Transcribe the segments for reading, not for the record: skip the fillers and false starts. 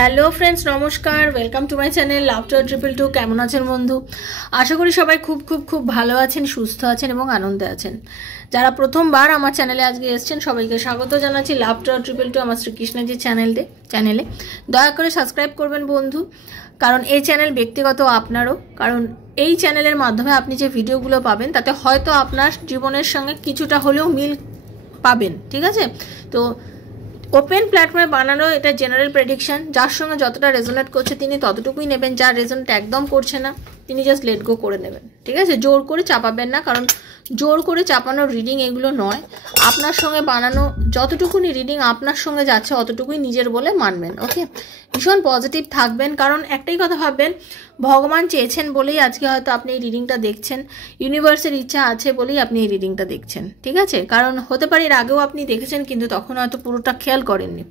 Hello friends, নমস্কার। Welcome to my channel laughter 222। কেমন আছেন বন্ধু? আশা করি সবাই খুব খুব খুব ভালো আছেন, সুস্থ আছেন এবং আনন্দে আছেন। যারা প্রথমবার আমার চ্যানেলে আজকে এসেছেন সবাইকে স্বাগত জানাচ্ছি লাফটার 222 আমার শ্রীকৃষ্ণজি চ্যানেলে। দয়া করে সাবস্ক্রাইব করবেন বন্ধু, কারণ এই চ্যানেল ব্যক্তিগত আপনারও। কারণ এই চ্যানেলের মাধ্যমে আপনি যে ভিডিওগুলো পাবেন তাতে হয়তো আপনার জীবনের সঙ্গে কিছুটা হলেও মিল পাবেন, ঠিক আছে? তো ওপেন প্ল্যাটফর্মে বানানো এটা জেনারেল প্রেডিকশন। যার সঙ্গে যতটা রেজোনেট করছে তিনি ততটুকুই নেবেন, যার রেজোনেট একদম করছে না তিনি জাস্ট লেট গো করে নেবেন, ঠিক আছে? জোর করে চাপাবেন না, কারণ জোর করে চাপানোর রিডিং এগুলো নয়। আপনার সঙ্গে বানানো যতটুকুনি রিডিং আপনার সঙ্গে যাচ্ছে অতটুকুই নিজের বলে মানবেন, ওকে? ভীষণ পজিটিভ থাকবেন, কারণ একটাই কথা ভাববেন, ভগবান চেয়েছেন বলেই আজকে হয়তো আপনি এই রিডিংটা দেখছেন, ইউনিভার্সের ইচ্ছা আছে বলেই আপনি এই রিডিংটা দেখছেন, ঠিক আছে? কারণ হতে পারে এর আগেও আপনি দেখেছেন কিন্তু তখন হয়তো পুরোটা খেয়াল করেননি।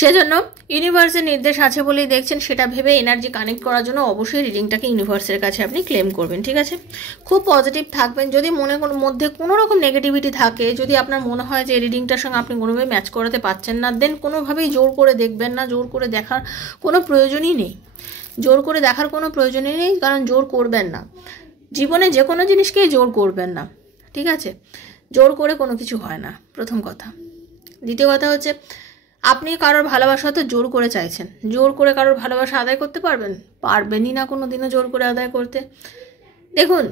সেজন্য ইউনিভার্সের নির্দেশ আছে বলেই দেখছেন, সেটা ভেবে এনার্জি কানেক্ট করার জন্য অবশ্যই রিডিংটাকে ইউনিভার্সের কাছে আপনি ক্লেম করবেন, ঠিক আছে? খুব পজিটিভ থাকবেন। যদি মধ্যে কোনো রকম নেগেটিভিটি থাকে, যদি আপনার মনে হয় যে এই রিডিংটার সঙ্গে আপনি কোনোভাবে ম্যাচ করাতে পারছেন না, দেন কোনোভাবেই জোর করে দেখবেন না। জোর করে দেখার কোনো প্রয়োজনই নেই, কারণ জোর করবেন না। জীবনে যে কোনো জিনিসকেই জোর করবেন না, ঠিক আছে? জোর করে কোনো কিছু হয় না, প্রথম কথা। দ্বিতীয় কথা হচ্ছে, আপনি কারোর ভালোবাসা তো জোর করে চাইছেন। জোর করে কারোর ভালোবাসা আদায় করতে পারবেনই না কোনো দিনও জোর করে আদায় করতে। দেখুন,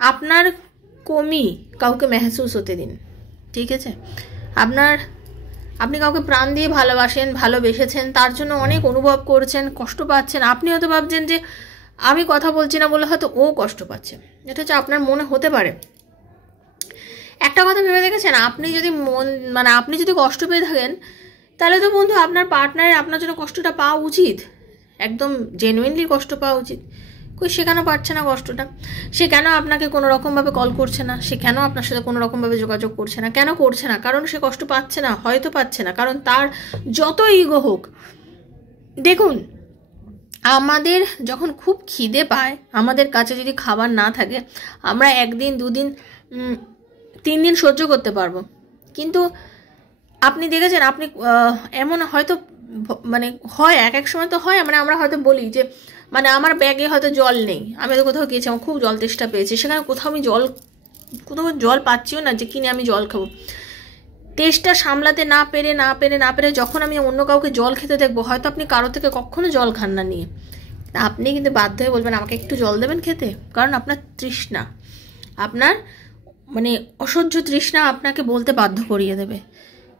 আপনার কমি কাউকে মেহসুস হতে দিন, ঠিক আছে? আপনি কাউকে প্রাণ দিয়ে ভালোবেসেছেন, তার জন্য অনেক অনুভব করছেন, কষ্ট পাচ্ছেন। আপনি হয়তো ভাবছেন যে আমি কথা বলছি না বলে হয়তো ও কষ্ট পাচ্ছে, এটা হচ্ছে আপনার মনে হতে পারে। একটা কথা ভেবে দেখেছেন, আপনি যদি কষ্ট পেয়ে থাকেন, তাহলে তো বন্ধু আপনার পার্টনারের আপনার জন্য কষ্টটা পাওয়া উচিত, একদম জেনুইনলি কষ্ট পাওয়া উচিত। সে কেন পাচ্ছে না কষ্টটা? সে কেন আপনাকে কোনো রকমভাবে কল করছে না? সে কেন আপনার সাথে কোনো রকমভাবে যোগাযোগ করছে না? কেন করছে না? কারণ সে কষ্ট পাচ্ছে না, হয়তো পাচ্ছে না, কারণ তার যত ইগো হোক। দেখুন, আমাদের যখন খুব খিদে পায়, আমাদের কাছে যদি খাবার না থাকে, আমরা 1 দিন 2 দিন 3 দিন সহ্য করতে পারবো। কিন্তু আপনি দেখেছেন, আপনি এমন হয়তো হয় এক সময় তো হয়, আমরা হয়তো বলি যে আমার ব্যাগে হয়তো জল নেই, আমি তো কোথাও গিয়েছি, আমার খুব জল তেষ্টা পেয়েছে, সেখানে কোথাও জল পাচ্ছিও না যে কিনে আমি জল খাবো। তেষ্টা সামলাতে না পেরে যখন আমি অন্য কাউকে জল খেতে দেখবো, হয়তো আপনি কারো থেকে কখনো জল খান না নিয়ে, আপনি কিন্তু বাধ্য হয়ে বলবেন আমাকে একটু জল দেবেন খেতে, কারণ আপনার তৃষ্ণা, আপনার অসহ্য তৃষ্ণা আপনাকে বলতে বাধ্য করিয়ে দেবে।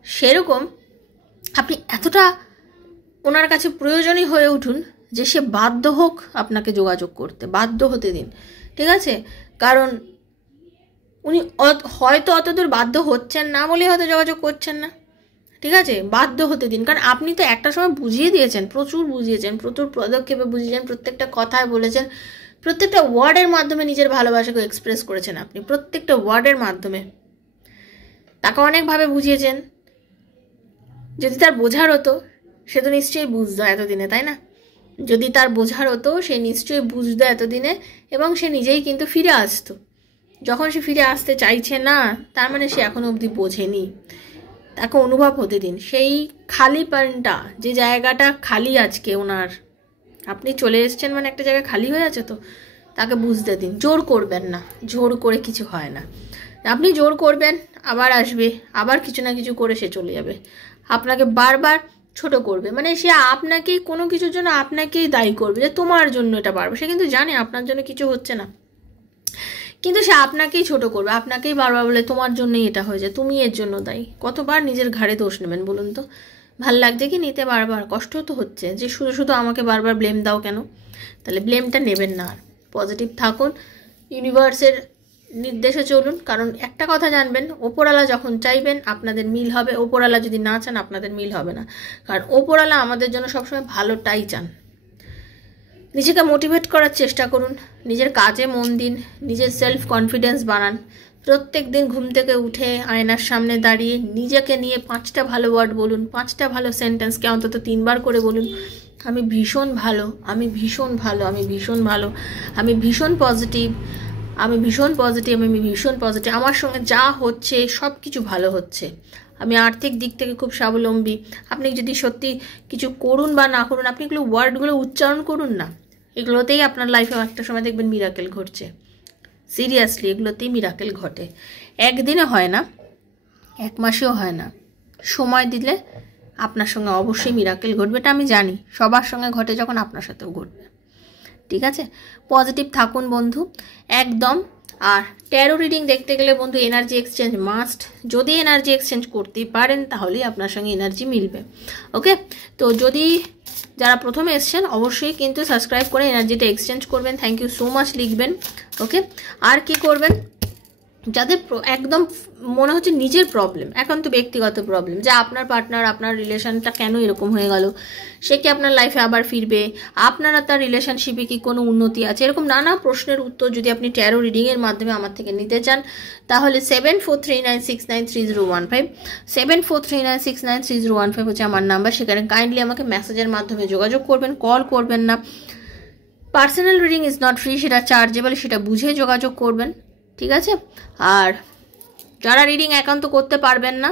সেরকম আপনি এতটা ওনার কাছে প্রয়োজনীয় হয়ে উঠুন যে সে বাধ্য হোক আপনাকে যোগাযোগ করতে, বাধ্য হতে দিন, ঠিক আছে? কারণ উনি হয়তো অতদূর বাধ্য হচ্ছেন না বলে হয়তো যোগাযোগ করছেন না, ঠিক আছে? বাধ্য হতে দিন, কারণ আপনি তো একটা সময় বুঝিয়ে দিয়েছেন, প্রচুর পদক্ষেপে বুঝিয়েছেন, প্রত্যেকটা কথায় বলেছেন, প্রত্যেকটা ওয়ার্ডের মাধ্যমে নিজের ভালোবাসাকে এক্সপ্রেস করেছেন আপনি, প্রত্যেকটা ওয়ার্ডের মাধ্যমে তাকে অনেকভাবে বুঝিয়েছেন। যদি তার বোঝার হতো সে তো নিশ্চয়ই বুঝতো এতদিনে, তাই না? যদি তার বোঝার হতো সে নিশ্চয়ই বুঝতো এতদিনে, এবং সে নিজেই কিন্তু ফিরে আসতো। যখন সে ফিরে আসতে চাইছে না, তার সে এখনো অবধি বোঝেনি। তাকে অনুভব হতে দিন সেই খালিপনটা, যে জায়গাটা খালি আজকে ওনার, আপনি চলে এসেছেন একটা জায়গা খালি হয়ে আছে, তো তাকে বুঝতে দিন। জোর করবেন না, জোর করে কিছু হয় না। আপনি জোর করবেন, আবার আসবে, আবার কিছু না কিছু করে সে চলে যাবে, আপনাকে বারবার ছোট করবে। সে আপনাকেই কোনো কিছুর জন্য আপনাকেই দায়ী করবে যে তোমার জন্য এটা বারবার। সে কিন্তু জানে আপনার জন্য কিছু হচ্ছে না, কিন্তু সে আপনাকেই ছোট করবে, আপনাকেই বারবার বলে তোমার জন্যই এটা হয়েছে, তুমি এর জন্য দায়ী। কতবার নিজের ঘাড়ে দোষ নেবেন বলুন তো? ভাল লাগছে কি নিতে? বারবার কষ্ট তো হচ্ছে যে শুধু আমাকে বারবার ব্লেম দাও কেন? তাহলে ব্লেমটা নেবেন না, আর পজিটিভ থাকুন, ইউনিভার্সের নির্দেশে চলুন। কারণ একটা কথা জানবেন, ওপরওয়ালা যখন চাইবেন আপনাদের মিল হবে, ওপরওয়ালা যদি না চান আপনাদের মিল হবে না। কারণ ওপরওয়ালা আমাদের জন্য সবসময় ভালোটাই চান। নিজেকে মোটিভেট করার চেষ্টা করুন, নিজের কাজে মন দিন, নিজের সেলফ কনফিডেন্স বানান। প্রত্যেক দিন ঘুম থেকে উঠে আয়নার সামনে দাঁড়িয়ে নিজেকে নিয়ে 5টা ভালো ওয়ার্ড বলুন, 5টা ভালো সেন্টেন্সকে অন্তত 3 বার করে বলুন। আমি ভীষণ ভালো, আমি ভীষণ ভালো, আমি ভীষণ ভালো, আমি ভীষণ পজিটিভ, আমি ভীষণ পজিটিভ, আমার সঙ্গে যা হচ্ছে সব কিছু ভালো হচ্ছে, আমি আর্থিক দিক থেকে খুব স্বাবলম্বী। আপনি যদি সত্যি কিছু করুন বা না করুন, আপনি এগুলো ওয়ার্ডগুলো উচ্চারণ করুন না, এগুলোতেই আপনার লাইফে একটা সময় দেখবেন মিরাকেল ঘটছে। সিরিয়াসলি এগুলোতেই মিরাকেল ঘটে। একদিনে হয় না, এক মাসেও হয় না, সময় দিলে আপনার সঙ্গে অবশ্যই মিরাকেল ঘটবে। এটা আমি জানি, সবার সঙ্গে ঘটে যখন আপনার সাথেও ঘটবে। ঠিক আছে, পজিটিভ থাকুন বন্ধু একদম। আর ট্যারো রিডিং দেখতে গেলে বন্ধু এনার্জি এক্সচেঞ্জ মাস্ট। যদি এনার্জি এক্সচেঞ্জ করতে পারেন তাহলেই আপনার সঙ্গে এনার্জি মিলবে। ওকে, তো যদি যারা প্রথমে এসছেন অবশ্যই কিন্তু সাবস্ক্রাইব করে এনার্জিটা এক্সচেঞ্জ করবেন। থ্যাংক ইউ সো মাচ লিখবেন। ওকে, আর কি করবেন, যাদের একদম মনে হচ্ছে নিজের প্রবলেম, একান্ত ব্যক্তিগত প্রবলেম, যে আপনার পার্টনার, আপনার রিলেশনটা কেন এরকম হয়ে গেল, সে কি আপনার লাইফে আবার ফিরবে, আপনারা তার রিলেশনশিপে কি কোনো উন্নতি আছে, এরকম নানা প্রশ্নের উত্তর যদি আপনি ট্যারো রিডিংয়ের মাধ্যমে আমার থেকে নিতে চান তাহলে 7439693015 7439693015 হচ্ছে আমার নাম্বার। সেখানে কাইন্ডলি আমাকে মেসেজের মাধ্যমে যোগাযোগ করবেন, কল করবেন না। Personal reading is not free, সেটা চার্জেবল, সেটা বুঝে যোগাযোগ করবেন। ঠিক আছে, আর যারা রিডিং একান্ত করতে পারবেন না,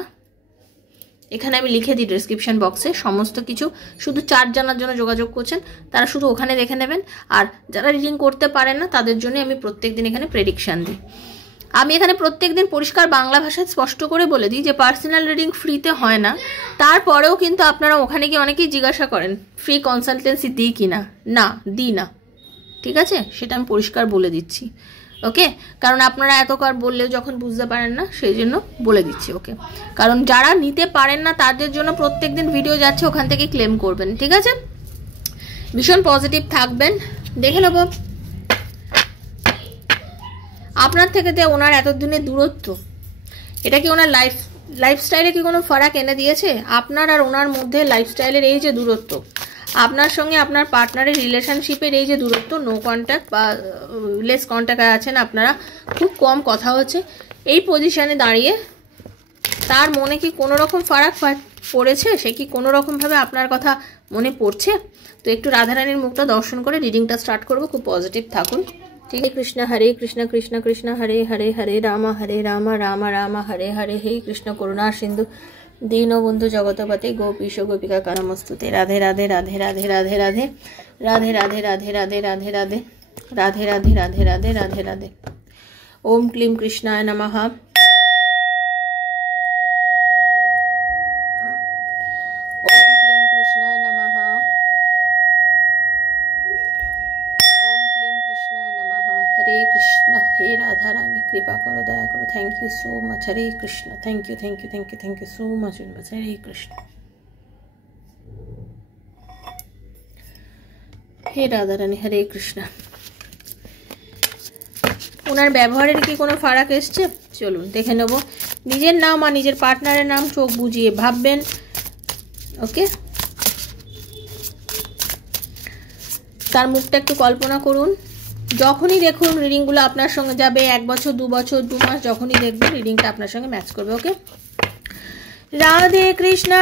এখানে আমি লিখে দিই ডেসক্রিপশন বক্সে সমস্ত কিছু, শুধু চার্জ জানার জন্য যোগাযোগ করছেন তারা শুধু ওখানে দেখে নেবেন। আর যারা রিডিং করতে পারেন না তাদের জন্য আমি প্রত্যেকদিন এখানে প্রেডিকশান দিই। আমি এখানে প্রত্যেকদিন পরিষ্কার বাংলা ভাষায় স্পষ্ট করে বলে দিই যে পার্সোনাল রিডিং ফ্রিতে হয় না। তারপরেও কিন্তু আপনারা ওখানে গিয়ে অনেকেই জিজ্ঞাসা করেন ফ্রি কনসালটেন্সি দিই কি না, না দিই না। ঠিক আছে, সেটা আমি পরিষ্কার বলে দিচ্ছি। ওকে, কারণ আপনারা এতকার বললেও যখন বুঝতে পারেন না সেই জন্য বলে দিচ্ছি। ওকে, কারণ যারা নিতে পারেন না তাদের জন্য প্রত্যেকদিন ভিডিও যাচ্ছে, ওখান থেকে ক্লেম করবেন। ঠিক আছে, ভীষণ পজিটিভ থাকবেন। দেখে নেব আপনার থেকে ওনার এতদিনের দূরত্ব, এটা কি ওনার লাইফস্টাইলে কি কোনো ফারাক এনে দিয়েছে? আপনার আর ওনার মধ্যে লাইফস্টাইলের এই যে দূরত্ব, আপনার সঙ্গে আপনার পার্টনারের রিলেশনশিপের এই যে দূরত্ব, নো কন্ট্যাক্ট বা লেস কন্ট্যাক্টে আছেন আপনারা, খুব কম কথা হচ্ছে, এই পজিশানে দাঁড়িয়ে তার মনে কি কোনো রকম ফারাক পড়েছে? সে কি কোনো রকমভাবে আপনার কথা মনে পড়ছে? তো একটু রাধারানীর মুখটা দর্শন করে রিডিংটা স্টার্ট করবো। খুব পজিটিভ থাকুন। ঠিক আছে, কৃষ্ণ হরে কৃষ্ণ কৃষ্ণ কৃষ্ণ হরে হরে, হরে রাম রাম রাম হরে হরে, হে কৃষ্ণ করুণা সিন্ধু দীনবন্ধু জগতপতে গোপীশ গোপিকা কারমস্তুতে, রাধে রাধে রাধে রাধে রাধে রাধে রাধে রাধে রাধে রাধে রাধে রাধে রাধে রাধে রাধে রাধে রাধে রাধে। ওম ক্লিম কৃষ্ণায় নমঃ। ওম ক্লিম কৃষ্ণায় নমঃ। ওম ক্লিম কৃষ্ণায় নমঃ। হরে কৃষ্ণ, হে রাধা রানী কৃপা করো, দয়া করো। Thank you so much. Hare Krishna, thank you thank you thank you thank you so much. Hare Krishna, হে রাধা রানী, হরে কৃষ্ণ। ওনার ব্যবহারের কি কোনো ফারাক এসছে? চলুন দেখে নেব। নিজের নাম আর নিজের পার্টনারের নাম চোখ বুজিয়ে ভাববেন। ওকে, তার মুখটা একটু কল্পনা করুন। যখনই দেখুন রিডিংগুলো আপনার সঙ্গে যাবে, 1 বছর 2 বছর 2 মাস, যখনই দেখবেন রিডিংটা আপনার সঙ্গে ম্যাচ করবে। ওকে, রাধে কৃষ্ণ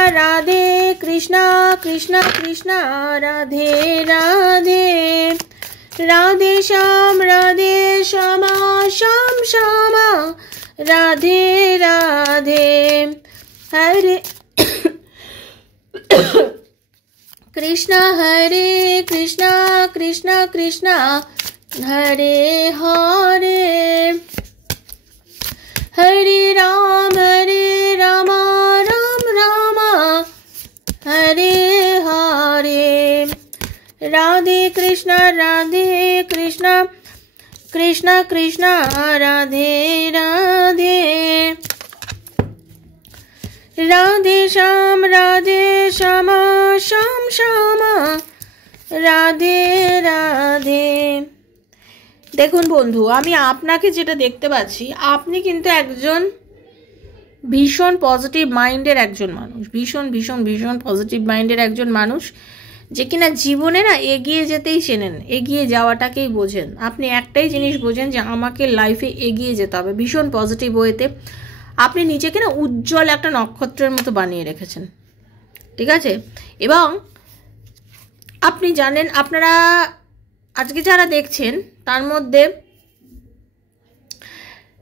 কৃষ্ণ কৃষ্ণ রাধে রাধে, রাধে শ্যাম শ্যাম শ্যাম রাধে রাধে, হরে কৃষ্ণ হরে কৃষ্ণ কৃষ্ণ কৃষ্ণ হরে হরে, হরে রাম রাম রাম হরে হরে, রাধে কৃষ্ণ কৃষ্ণ কৃষ্ণ রাধে রাধে, রাধে শ্যাম শ্যাম শ্যাম রাধে রাধে। দেখুন বন্ধু, আমি আপনাকে যেটা দেখতে পাচ্ছি, আপনি কিন্তু একজন ভীষণ পজিটিভ মাইন্ডের একজন মানুষ, ভীষণ ভীষণ ভীষণ পজিটিভ মাইন্ডের একজন মানুষ, যে কিনা জীবনে না এগিয়ে যেতেই চেনেন, এগিয়ে যাওয়াটাকেই বোঝেন। আপনি একটাই জিনিস বোঝেন যে আমাকে লাইফে এগিয়ে যেতে হবে, ভীষণ পজিটিভ ওয়েতে। আপনি নিজেকে না উজ্জ্বল একটা নক্ষত্রের মতো বানিয়ে রেখেছেন। ঠিক আছে, এবং আপনি জানেন, আপনারা আজকে যারা দেখছেন তার মধ্যে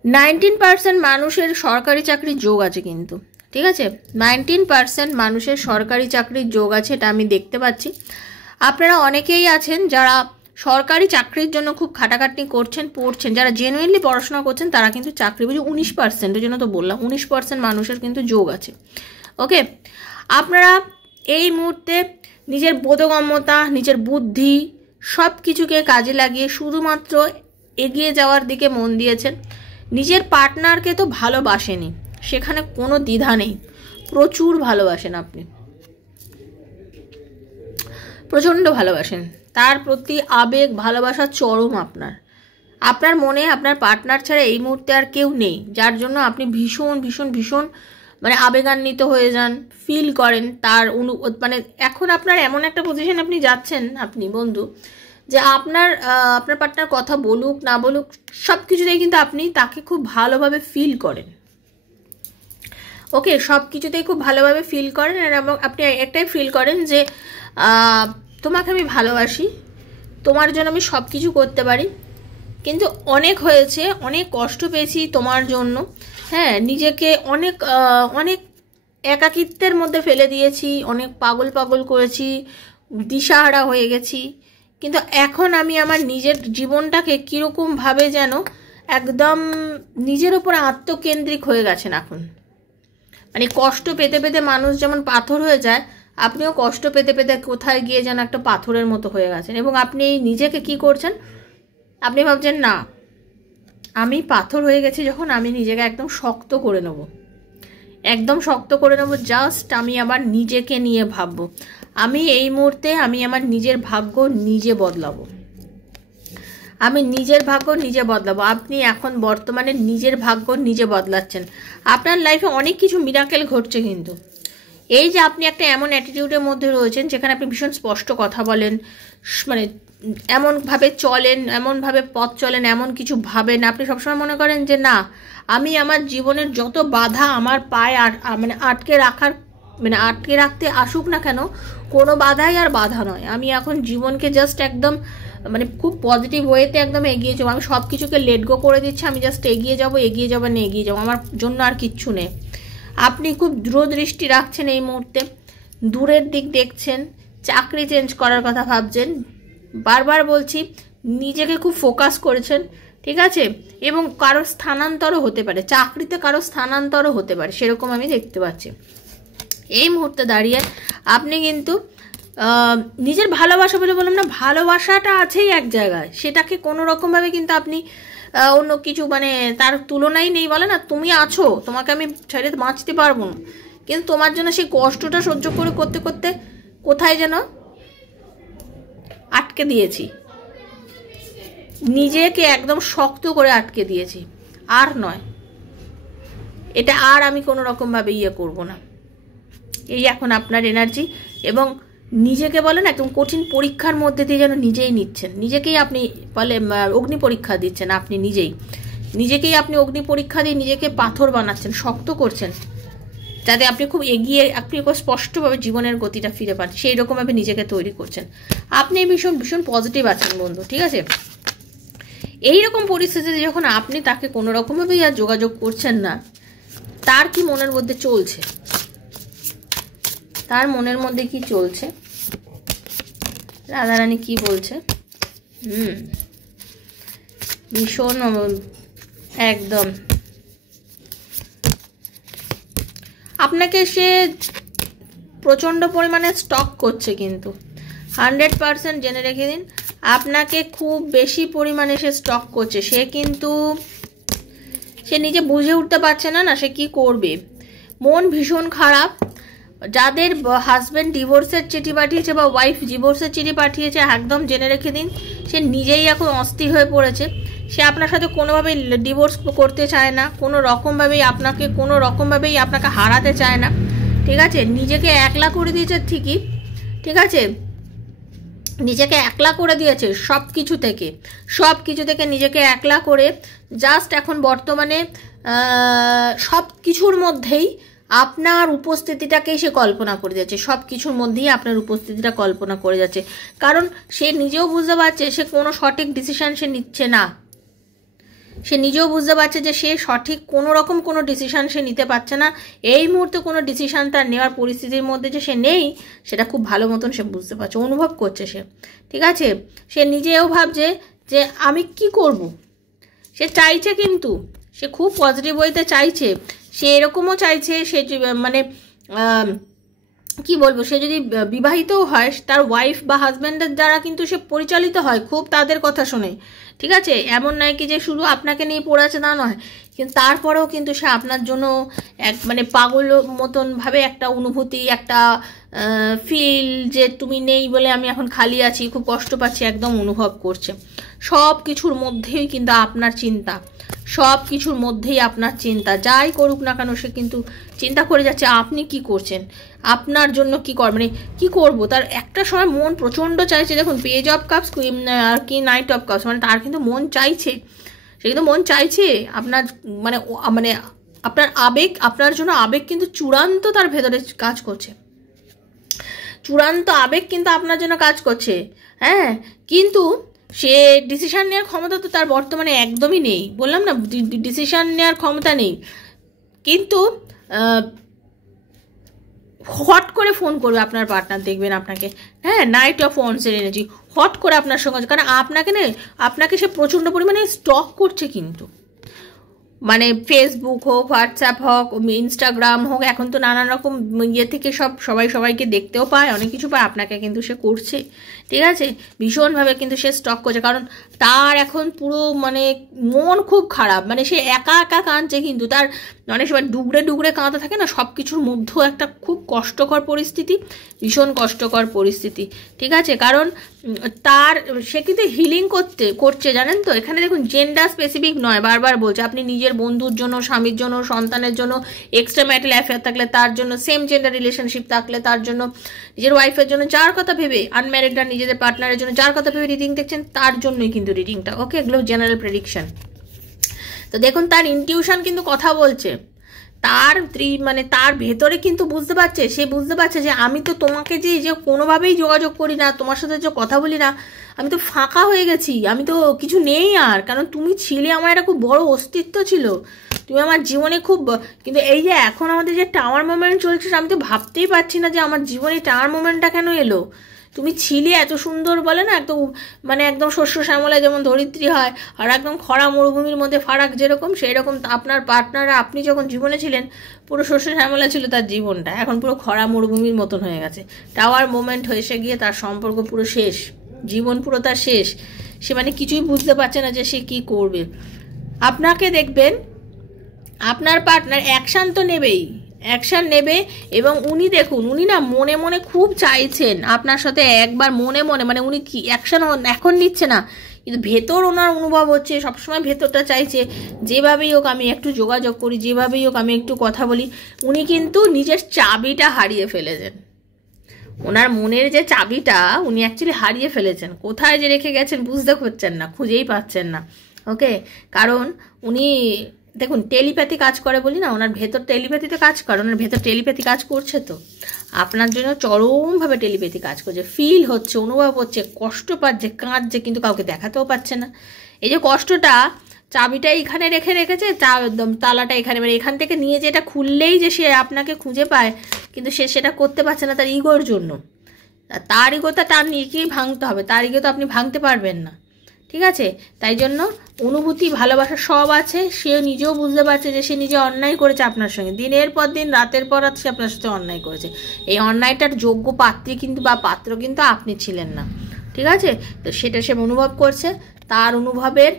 19% মানুষের সরকারি চাকরির যোগ আছে, কিন্তু ঠিক আছে, 19% মানুষের সরকারি চাকরির যোগ আছে, এটা আমি দেখতে পাচ্ছি। আপনারা অনেকেই আছেন যারা সরকারি চাকরির জন্য খুব খাটাখাটনি করছেন, পড়ছেন, যারা জেনুইনলি পড়াশোনা করছেন তারা কিন্তু চাকরি বুঝি 19%, ওই জন্য তো বললাম 19% মানুষের কিন্তু যোগ আছে। ওকে, আপনারা এই মুহূর্তে নিজের বোধগম্যতা, নিজের বুদ্ধি সব কিছুকে কাজে লাগিয়ে শুধুমাত্র এগিয়ে যাওয়ার দিকে মন দিয়েছেন। নিজের পার্টনারকে তো ভালোবাসেনি, সেখানে কোনো দ্বিধা নেই, প্রচুর ভালোবাসেন আপনি, প্রচণ্ড ভালোবাসেন, তার প্রতি আবেগ ভালোবাসা চরম আপনার। আপনার মনে আপনার পার্টনার ছাড়া এই মুহূর্তে আর কেউ নেই, যার জন্য আপনি ভীষণ ভীষণ ভীষণ মানে আবেগান্বিত হয়ে যান, ফিল করেন তার মানে এখন আপনার এমন একটা পজিশন আপনি যাচ্ছেন আপনি বন্ধু, যে আপনার পার্টনার কথা বলুক না বলুক সব কিছুতেই কিন্তু আপনি তাকে খুব ভালোভাবে ফিল করেন। ওকে, সব কিছুতেই খুব ভালোভাবে ফিল করেন, এবং আপনি একটাই ফিল করেন যে তোমাকে আমি ভালোবাসি, তোমার জন্য আমি সব কিছু করতে পারি, কিন্তু অনেক হয়েছে, অনেক কষ্ট পেয়েছি তোমার জন্য, হ্যাঁ, নিজেকে অনেক অনেক একাকিত্বের মধ্যে ফেলে দিয়েছি, অনেক পাগল পাগল করেছি, দিশাহারা হয়ে গেছি, কিন্তু এখন আমি আমার নিজের জীবনটাকে কীরকমভাবে যেন একদম নিজের ওপর আত্মকেন্দ্রিক হয়ে গেছেন এখন। মানে কষ্ট পেতে পেতে মানুষ যেমন পাথর হয়ে যায়, আপনিও কষ্ট পেতে পেতে কোথায় গিয়ে যেন একটা পাথরের মতো হয়ে গেছেন, এবং আপনি নিজেকে কি করছেন, আপনি ভাবছেন না আমি পাথর হয়ে গেছি, যখন আমি নিজেকে একদম শক্ত করে নেব, একদম শক্ত করে নেব, জাস্ট আমি আমার নিজেকে নিয়ে ভাববো, আমি এই মুহূর্তে আমি আমার নিজের ভাগ্য নিজে বদলাবো, আমি নিজের ভাগ্য নিজে বদলাবো। আপনি এখন বর্তমানে নিজের ভাগ্য নিজে বদলাচ্ছেন, আপনার লাইফে অনেক কিছু মিরাকেল ঘটছে, কিন্তু এই যে আপনি একটা এমন অ্যাটিটিউডের মধ্যে রয়েছেন যেখানে আপনি ভীষণ স্পষ্ট কথা বলেন, মানে এমনভাবে চলেন, এমনভাবে পথ চলেন, এমন কিছু ভাবেন, আপনি সবসময় মনে করেন যে না আমি আমার জীবনের যত বাধা আমার পায়ে মানে আটকে রাখতে আসুক না কেন, কোনো বাধাই আর বাধা নয়, আমি এখন জীবনকে জাস্ট একদম মানে খুব পজিটিভ ওয়েতে একদম এগিয়ে যাবো, আমি সব কিছুকে লেট গো করে দিচ্ছি, আমি জাস্ট এগিয়ে যাবো আমার জন্য আর কিচ্ছু নেই। আপনি খুব দূরদৃষ্টি রাখছেন এই মুহূর্তে, দূরের দিক দেখছেন, চাকরি চেঞ্জ করার কথা ভাবছেন, বারবার বলছি নিজেকে খুব ফোকাস করেছেন, ঠিক আছে, এবং কারো স্থানান্তরও হতে পারে, চাকরিতে কারো স্থানান্তরও হতে পারে, সেরকম আমি দেখতে পাচ্ছি। এই মুহূর্তে দাঁড়িয়ে আপনি কিন্তু নিজের ভালোবাসা বলে বললাম না, ভালোবাসাটা আছেই এক জায়গায়, সেটাকে কোনো রকমভাবে কিন্তু আপনি অন্য কিছু মানে তার তুলনাই নেই, বলে না তুমি আছো, তোমাকে আমি ছেড়ে বাঁচতে পারবো না, কিন্তু তোমার জন্য সেই কষ্টটা সহ্য করে করতে করতে কোথায় যেন আটকে দিয়েছি, নিজেকে একদম শক্ত করে আটকে দিয়েছি, আর নয়, এটা আর আমি কোনো রকমভাবে করব না। এই এখন আপনার এনার্জি, এবং নিজেকে বলেন একদম কঠিন পরীক্ষার মধ্যে দিয়ে যেন নিজেই নিচ্ছেন, নিজেকেই আপনি বলে অগ্নি পরীক্ষা দিচ্ছেন, আপনি নিজেকেই আপনি অগ্নি পরীক্ষা দিয়ে নিজেকে পাথর বানাচ্ছেন, শক্ত করছেন, যাতে আপনি খুব এগিয়ে আপনি খুব স্পষ্টভাবে জীবনের গতিটা ফিরে পান, সেই রকমভাবে নিজেকে তৈরি করছেন। আপনি ভীষণ ভীষণ পজিটিভ আছেন বন্ধু, ঠিক আছে। এইরকম পরিস্থিতিতে যখন আপনি তাকে কোনো রকমভাবেই আর যোগাযোগ করছেন না, তার কি মনের মধ্যে চলছে, তার মনের মধ্যে কি চলছে, রাধারানী কি বলছে, ভীষণ একদম আপনাকে সে প্রচণ্ড পরিমাণে স্টক করছে, কিন্তু 100% জেনে রেখে দিন, আপনাকে খুব বেশি পরিমাণে সে স্টক করছে, সে নিজে বুঝে উঠতে পারছে না সে কি করবে, মন ভীষণ খারাপ। যাদের হাজব্যান্ড ডিভোর্সের চিঠি পাঠিয়েছে বা ওয়াইফ ডিভোর্সের চিঠি পাঠিয়েছে, একদম জেনে রেখে দিন সে নিজেই এখন অস্থির হয়ে পড়েছে, সে আপনার সাথে কোনোভাবেই ডিভোর্স করতে চায় না, কোনো রকমভাবেই আপনাকে হারাতে চায় না, ঠিক আছে, নিজেকে একলা করে দিয়েছে ঠিকই, ঠিক আছে, নিজেকে একলা করে দিয়েছে সব কিছু থেকে নিজেকে একলা করে জাস্ট এখন বর্তমানে সব কিছুর মধ্যেই আপনার উপস্থিতিটাকেই সে কল্পনা করে যাচ্ছে, সব কিছুর মধ্যেই আপনার উপস্থিতিটা কল্পনা করে যাচ্ছে, কারণ সে নিজেও বুঝতে পারছে সে কোনো সঠিক ডিসিশন সে নিচ্ছে না, সে নিজেও বুঝতে পারছে যে সে সঠিক কোনো রকম কোনো ডিসিশান সে নিতে পারছে না, এই মুহূর্তে কোনো ডিসিশান তার নেওয়ার পরিস্থিতির মধ্যে যে সে নেই সেটা খুব ভালো মতন সে বুঝতে পারছে, অনুভব করছে সে। ঠিক আছে, সে নিজেও ভাবছে যে আমি কি করব, সে চাইছে, কিন্তু সে খুব পজিটিভ ওয়েতে চাইছে। সে এরকমও চাইছে সে মানে কি বলবো, সে যদি বিবাহিতও হয় তার ওয়াইফ বা হাজব্যান্ডের দ্বারা কিন্তু সে পরিচালিত হয় খুব, তাদের কথা শুনে। ঠিক আছে, এমন নয় কি যে শুধু আপনাকে নিয়ে পড়ে আছে, তা নয়, কিন্তু তারপরেও কিন্তু সে আপনার জন্য এক মানে পাগল মতনভাবে একটা অনুভূতি, একটা ফিল যে তুমি নেই বলে আমি এখন খালি আছি, খুব কষ্ট পাচ্ছি, একদম অনুভব করছে। সব কিছুর মধ্যেই কিন্তু আপনার চিন্তা, সব কিছুর মধ্যেই আপনার চিন্তা, যাই করুক না কেন সে কিন্তু চিন্তা করে যাচ্ছে আপনি কি করছেন, আপনার জন্য কি মানে কি করব। তার একটা সময় মন প্রচণ্ড চাইছে, দেখুন পেজ অফ কাপস আর কি নাইট অফ কাপস, মানে তার কিন্তু মন চাইছে, সে কিন্তু মন চাইছে আপনার মানে মানে আপনার আবেগ, আপনার জন্য আবেগ কিন্তু চূড়ান্ত তার ভেতরে কাজ করছে, চূড়ান্ত আবেগ কিন্তু আপনার জন্য কাজ করছে। হ্যাঁ, কিন্তু সে ডিসিশান নেওয়ার ক্ষমতা তো তার বর্তমানে একদমই নেই, বললাম না ডিসিশান নেওয়ার ক্ষমতা নেই, কিন্তু হট করে ফোন করবে আপনার পার্টনার, দেখবেন আপনাকে, হ্যাঁ নাইট অফ ওয়ান্সের এনার্জি, হট করে আপনার সঙ্গে, কারণ আপনাকে সে প্রচণ্ড পরিমাণে স্টক করছে, কিন্তু মানে ফেসবুক হোক, হোয়াটসঅ্যাপ হোক, ইনস্টাগ্রাম হোক, এখন তো নানান রকম ইয়ে থেকে সবাইকে দেখতেও পায়, অনেক কিছু পায়, আপনাকে কিন্তু সে করছে। ঠিক আছে, ভীষণভাবে কিন্তু সে স্টক করছে, কারণ তার এখন পুরো মানে মন খুব খারাপ, মানে সে একা একা কাঁদছে, কিন্তু তার অনেক সময় ডুগরে কাঁদা থাকে না, সব কিছুর মধ্যেও একটা খুব কষ্টকর পরিস্থিতি, ভীষণ কষ্টকর পরিস্থিতি। ঠিক আছে, কারণ সে কিন্তু হিলিং করছে জানেন তো, এখানে দেখুন জেন্ডার স্পেসিফিক নয়, বারবার বলছে, আপনি নিজের বন্ধুর জন্য, স্বামীর জন্য, সন্তানের জন্য, এক্সট্রা ম্যারিটাল অ্যাফেয়ার থাকলে তার জন্য, সেম জেন্ডার রিলেশনশিপ থাকলে তার জন্য, নিজের ওয়াইফের জন্য, যার কথা ভেবে, আনম্যারিডরা নিজেদের পার্টনারের জন্য যার কথা ভেবে রিডিং দেখছেন, তার জন্যই কিন্তু রিডিংটা। ওকে, এগুলো জেনারেল প্রেডিকশন। তো দেখুন তার ইনটিউশন কিন্তু কথা বলছে, মানে তার ভেতরে কিন্তু বুঝতে পারছে, সে বুঝতে পারছে যে আমি তো তোমাকে যে কোনোভাবেই যোগাযোগ করি না, তোমার সাথে যে কথা বলি না, আমি তো ফাঁকা হয়ে গেছি, আমি তো কিছু নেই আর, কারণ তুমি ছিলে, আমার একটা খুব বড় অস্তিত্ব ছিল, তুমি আমার জীবনে খুব, কিন্তু এই যে এখন আমাদের যে টাওয়ার মোমেন্ট চলছে, আমি তো ভাবতেই পারছি না যে আমার জীবনে টাওয়ার মোমেন্টটা কেন এলো। তুমি ছিলে এত সুন্দর, বলে না একদম মানে একদম শস্য শ্যামলায় যেমন ধরিত্রী হয়, আর একদম খরা মরুভূমির মধ্যে ফারাক যেরকম, সেই রকম আপনার পার্টনাররা, আপনি যখন জীবনে ছিলেন পুরো শস্য শ্যামলা ছিল তার জীবনটা, এখন পুরো খরা মরুভূমির মতন হয়ে গেছে, টাওয়ার মোমেন্ট হয়েছে গিয়ে তার সম্পর্ক পুরো শেষ, জীবন পুরো তার শেষ, সে মানে কিছুই বুঝতে পারছে না যে সে কি করবে। আপনাকে দেখবেন আপনার পার্টনার অ্যাকশান তো নেবেই, অ্যাকশান নেবে, এবং উনি দেখুন, উনি না মনে মনে খুব চাইছেন আপনার সাথে একবার, মনে মনে, মানে উনি কি অ্যাকশান এখন নিচ্ছে না, কিন্তু ভেতর ওনার অনুভব হচ্ছে, সবসময় ভেতরটা চাইছে যেভাবেই হোক আমি একটু যোগাযোগ করি, যেভাবেই হোক আমি একটু কথা বলি। উনি কিন্তু নিজের চাবিটা হারিয়ে ফেলেছেন, ওনার মনের যে চাবিটা উনি অ্যাকচুয়ালি হারিয়ে ফেলেছেন, কোথায় যে রেখে গেছেন বুঝতে পারছেন না, খুঁজেই পাচ্ছেন না। ওকে, কারণ উনি দেখুন টেলিপ্যাথি কাজ করে বলি না, ওনার ভেতর টেলিপ্যাথিতে কাজ করে, ওনার ভেতর টেলিপ্যাথি কাজ করছে, তো আপনার জন্য চরমভাবে টেলিপ্যাথি কাজ করছে, ফিল হচ্ছে, অনুভব হচ্ছে, কষ্ট পাচ্ছে, কাঁদছে, কিন্তু কাউকে দেখাতেও পাচ্ছে না। এই যে কষ্টটা, চাবিটা এখানে রেখেছে, তালাটা এখানে, মানে এখান থেকে নিয়ে যে এটা খুললেই যে সে আপনাকে খুঁজে পায়, কিন্তু সে সেটা করতে পারছে না তার ইগোর জন্য, তার ইগোটা তার নিজেকেই ভাঙতে হবে, তার ইগো তো আপনি ভাঙতে পারবেন না। ঠিক আছে, তাই জন্য অনুভূতি, ভালোবাসা সব আছে, সে নিজেও বুঝতে পারছে যে সে নিজে অন্যায় করেছে আপনার সঙ্গে, দিনের পর দিন, রাতের পর রাত সে আপনার সাথে অন্যায় করেছে, এই অন্যায়টার যোগ্য পাত্রী কিন্তু বা পাত্র কিন্তু আপনি ছিলেন না। ঠিক আছে, তো সেটা সে অনুভব করছে, তার অনুভবের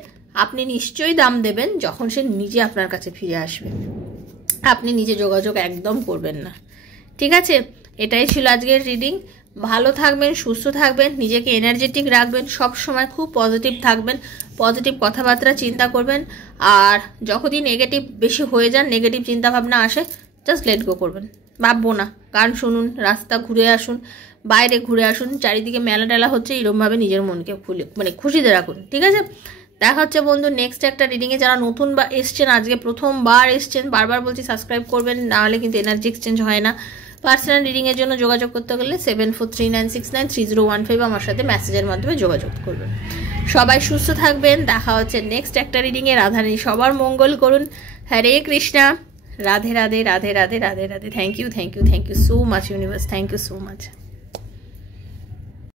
আপনি নিশ্চয়ই দাম দেবেন যখন সে নিজে আপনার কাছে ফিরে আসবে, আপনি নিজে যোগাযোগ একদম করবেন না। ঠিক আছে, এটাই ছিল আজকের রিডিং। ভালো থাকবেন, সুস্থ থাকবেন, নিজেকে এনার্জেটিক রাখবেন, সব সময় খুব পজিটিভ থাকবেন, পজিটিভ কথাবার্তা চিন্তা করবেন, আর যখনই নেগেটিভ বেশি হয়ে যান, নেগেটিভ চিন্তাভাবনা আসে, জাস্ট লেট গো করবেন, ভাববো না, গান শুনুন, রাস্তা ঘুরে আসুন, বাইরে ঘুরে আসুন, চারিদিকে মেলা টেলা হচ্ছে, এরকমভাবে নিজের মনকে মানে খুশিতে রাখুন। ঠিক আছে, দেখা হচ্ছে বন্ধু নেক্সট একটা রিডিংয়ে। যারা নতুন এসছেন, আজকে প্রথমবার এসছেন, বারবার বলছি সাবস্ক্রাইব করবেন, নাহলে কিন্তু এনার্জি এক্সচেঞ্জ হয় না। পার্সোনাল রিডিংয়ের জন্য যোগাযোগ করতে গেলে 7439693015 আমার সাথে মেসেজের মাধ্যমে যোগাযোগ করবেন। সবাই সুস্থ থাকবেন, দেখা হচ্ছে নেক্সট একটা রিডিংয়ে। রাধারানী সবার মঙ্গল করুন। Hare Krishna, Radhe Radhe Radhe Radhe Radhe Radhe. Thank you so much universe, thank you so much.